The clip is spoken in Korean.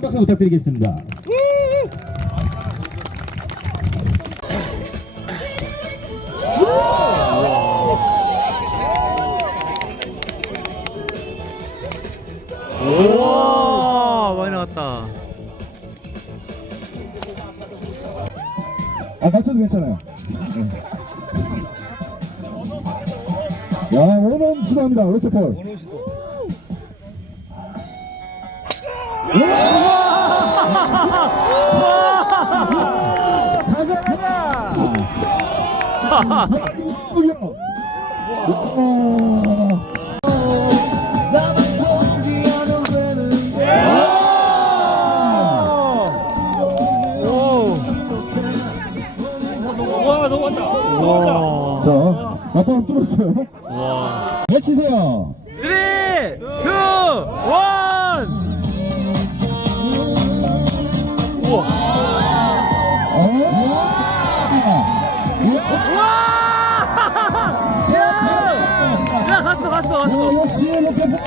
큰 박수 부탁드리겠습니다. 와 많이 나왔다. 아, 맞춰도 괜찮아요. 네. 야, 원원 시도합니다. 웨스트폴. 와. 와 넘어갔다. 와. 자, 아빠는 뚫었어요. 와. 해치세요. 3, 2, 1. 우와. 어? 와! 와! 야! 야 갔어 갔어 갔어. 어, 역시 로켓볼.